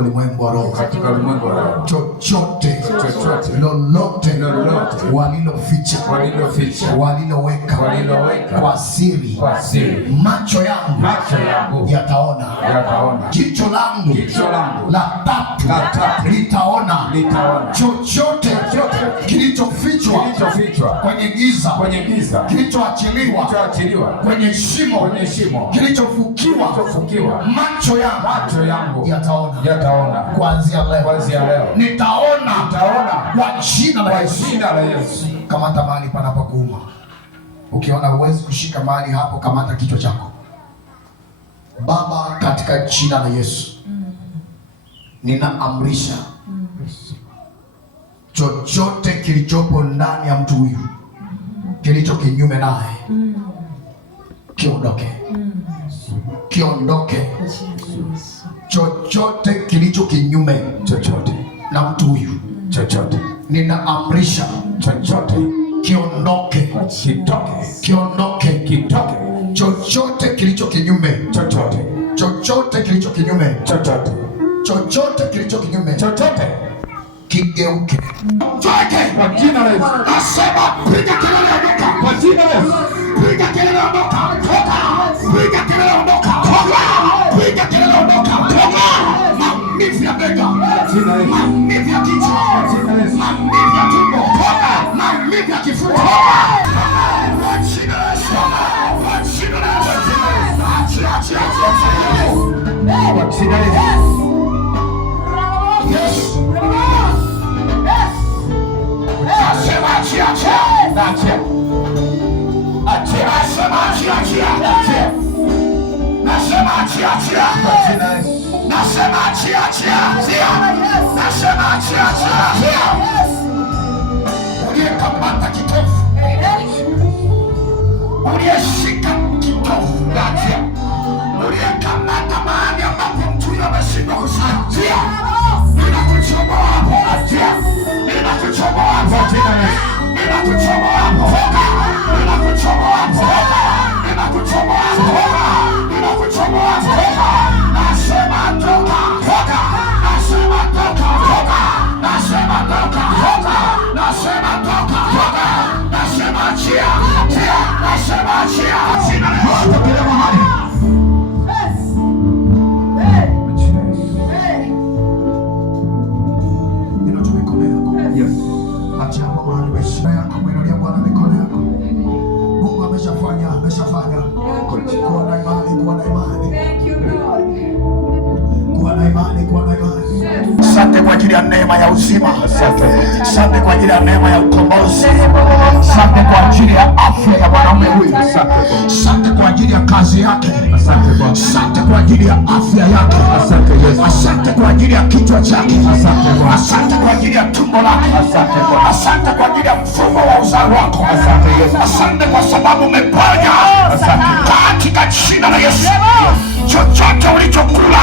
ulimwengu wa roho, chochote lolote waliloficha, waliloweka kwa siri, macho yangu yataona, jicho langu la tatu litaona chochote kilichofichwa kwenye giza, kilichoachiliwa kwenye shimo, kilichofukiwa, macho yangu yataona. Kuanzia leo nitaona kwa jina la Yesu. Kamata mahali panapokuuma. Ukiona huwezi kushika mahali hapo, kamata kichwa chako. Baba, katika jina la Yesu ninaamrisha chochote kilichopo ndani ya mtu huyu kilicho kinyume naye kiondoke. Chochote kilicho kinyume na mtu huyu ninaamrisha kiondoke. Chochote kilicho kinyume, kigeuke kwa jina la Yesu. Nasema piga kelele, ondoka kwa jina la Yesu. Piga kelele, ondoka, toka. Piga kelele, ondoka, toka. Piga kelele, ondoka, toka. Maumivu ya bega, maumivu ya kichwa, maumivu ya tumbo, toka. Maumivu ya kifua, toka. Kwa jina la Yesu. Kwa jina la Yesu. Achia. Kwa jina la Yesu. Uliyekamata kitovu, uliyeshika kitovu, uliyekamata mahali ambapo mtu huyo ameshindwa kusatia, ninakuchomoa hapo, ninakuchomoa hapo, ninakuchomoa hapo, ninakuchomoa hapo, ninakuchomoa hapo, ninakuchomoa hapo. Nasema toka, nasema toka, nasema toka, nasema toka, nasema achia, nasema achia. Jina la Yesu kila mahali. Achia mahali maisha yako, mwinulie Bwana mikono yako. Mungu ameshafanya. Kuwa na imani. Asante kwa ajili ya neema ya uzima. Asante kwa ajili ya neema ya ukombozi. Asante kwa ajili ya afya ya mwanaume huyu. Asante kwa ajili ya kazi yake. Asante kwa ajili ya afya yake. Asante kwa ajili ya kichwa chake. Asante kwa ajili ya tumbo lake. Asante kwa ajili ya mfumo wa uzao wako. Asante kwa sababu umeponya katika jina la Yesu. Chochote ulichokula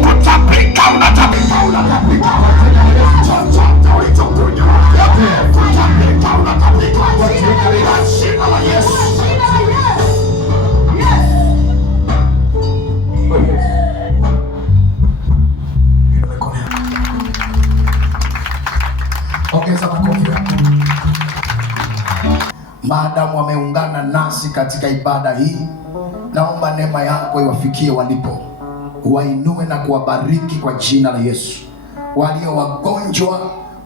kutapika, unatapika. Chochote ulichokunywa kutapika, unatapika. Jina la Yesu. Ongeza makofi yako. Maadamu wameungana nasi katika ibada hii, naomba neema yako iwafikie walipo, wainue na kuwabariki kwa jina la Yesu. Walio wagonjwa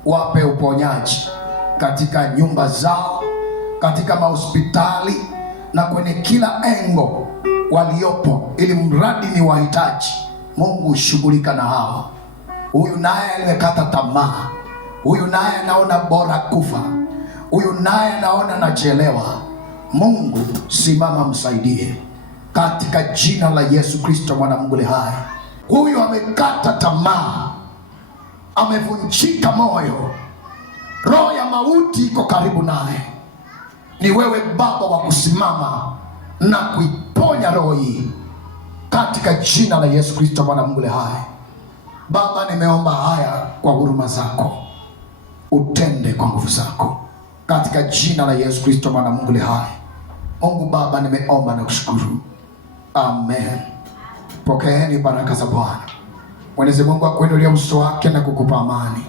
wape uponyaji katika nyumba zao, katika mahospitali na kwenye kila engo waliopo, ili mradi ni wahitaji. Mungu shughulika na hao. Huyu naye aliyekata tamaa, huyu naye anaona bora kufa, huyu naye anaona nachelewa. Mungu simama, msaidie katika jina la Yesu Kristo mwana Mungu hai. Huyu amekata tamaa, amevunjika moyo, roho ya mauti iko karibu naye. Ni wewe Baba wa kusimama na kuiponya roho hii katika jina la Yesu Kristo mwana Mungu hai. Baba, nimeomba haya kwa huruma zako, utende kwa nguvu zako katika jina la Yesu Kristo mwana Mungu hai. Mungu Baba, nimeomba na kushukuru. Amen. Pokeeni baraka za Bwana. Mwenyezi Mungu akuinulie uso wake na kukupa amani.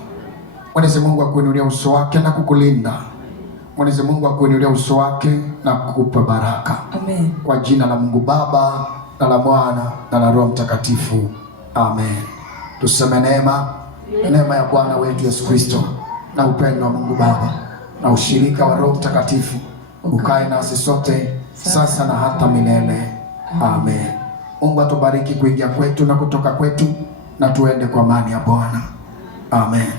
Mwenyezi Mungu akuinulie uso wake na kukulinda. Mwenyezi Mungu akuinulie uso wake na kukupa baraka. Amen. Kwa jina la Mungu Baba na la Mwana na la Roho Mtakatifu. Amen. Tuseme neema ya Bwana wetu Yesu Kristo na upendo wa Mungu Baba na ushirika wa Roho Mtakatifu ukae nasi sote sasa na hata milele. Amen. Mungu atubariki kuingia kwetu na kutoka kwetu, na tuende kwa amani ya Bwana. Amen.